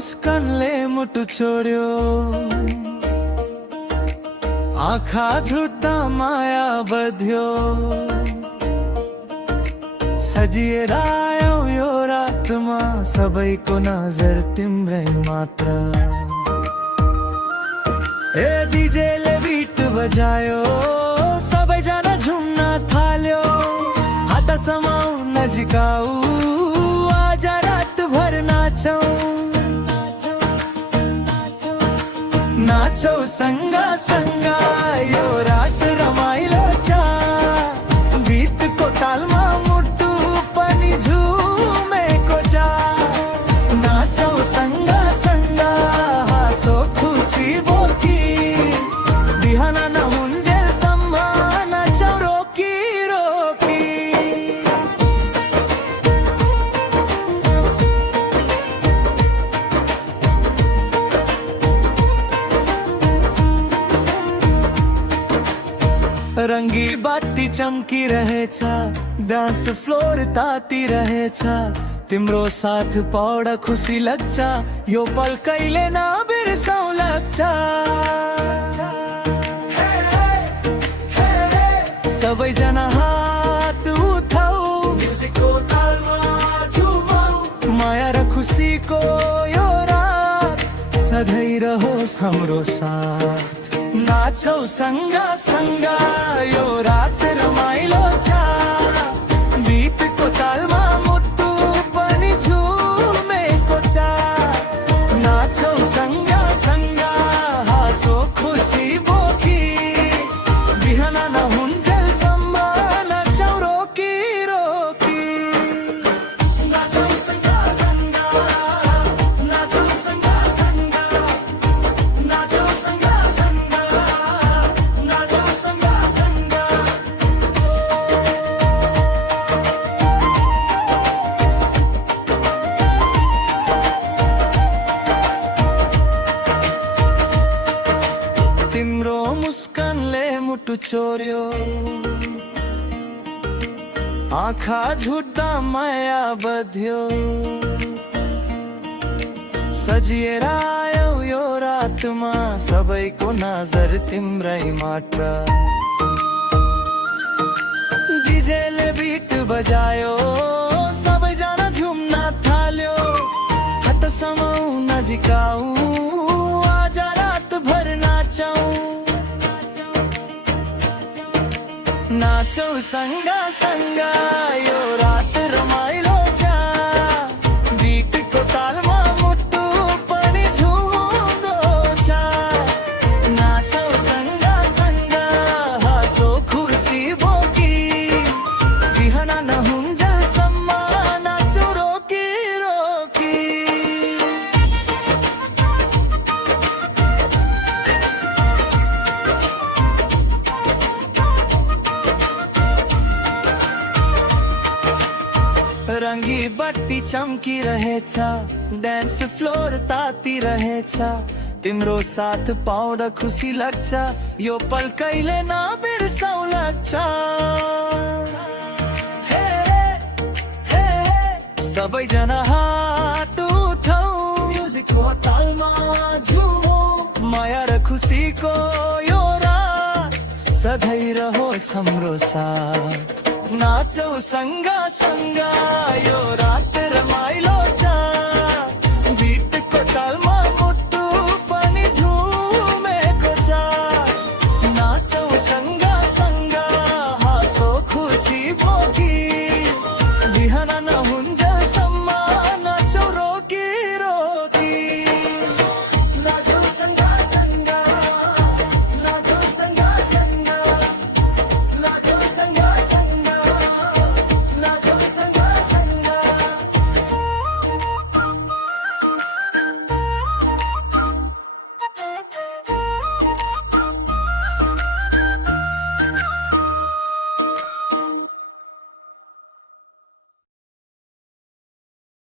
मुस्कानले मुटु छोड्यो, आँखा झुट्टा माया बध्यो। सजिएर आयो यो रातमा सबैको नजर तिम्रै मात्र। ए डीजेले बिट बजायो, सबैजना झुम्न थाल्यो। हात समाऊ नजिकाऊ, आज रातभर नाचौँ। नाचौ सँगा सँगा यो रात रमाइलो छ। गीतको तालमा मुटु पनि झुमेको छ। नाचौ सँगा सँगा हाँसो खुसी बोकी, बिहान नहुन्जेलसम्म नाचौ रोकी रोकी। रंगी बाटी चम्की रहेछ, डान्स फ्लोर ताती रहेछ। तिम्रो साथ पाउडा खुसी लाग्छ, यो पल कहिले नबिर्सौँ लाग्छ। सबैजना हात उठाऊ, म्युजिकको तालमा झुमौ। माया र खुसीको यो रात सधैँ रहोस् हाम्रो साथ। नाचौ सँगा सँगा यो रात रमाइलो छ। गीतको तालमा मुटु पनि झुमेको छ। नाचौ सँगा सँगा हाँसो खुसी बोकी, बिहान नहुन्जेलसम्म नाचौ रोकी रोकी। नाचौ सँगा सँगा, नाचौ सँगा सँगा, नाचौ सँगा सँगा, नाचौ सँगा सँगा। तिम्रो मुस्कानले मुटु चोर्यो, आँखा झुट्टा माया बध्यो। सजिएर आयो यो रातमा सबैको नजर तिम्रै मात्र। डीजेले बिट बजायो, सबैजना झुम्न थाल्यो। हात समाऊ नजिकाऊ, आज रातभर नाचौँ। नाचौ सँगा सँगा यो रात रमाइलो छ। गीतको तालमा मुटु पनि झुम्दो छ। नाचौ सँगा सँगा हाँसो खुसी बोकी, बिहान नहुन्जेलसम्म नाचौ रोकी रोकी। रंगी बत्ती चम्की रहेछ, डान्स फ्लोर ताती रहेछ। तिम्रो साथ पाउँदा खुसी लाग्छ, यो पल कहिले नबिर्सौँ लाग्छ। हे हे सबैजना हात उठाऊ, म्युजिकको तालमा झुमौ। माया र खुसीको यो रात सधैँ रहोस् हाम्रो साथ। नाचौ सँगा सँगा यो रात रमाइलो छ।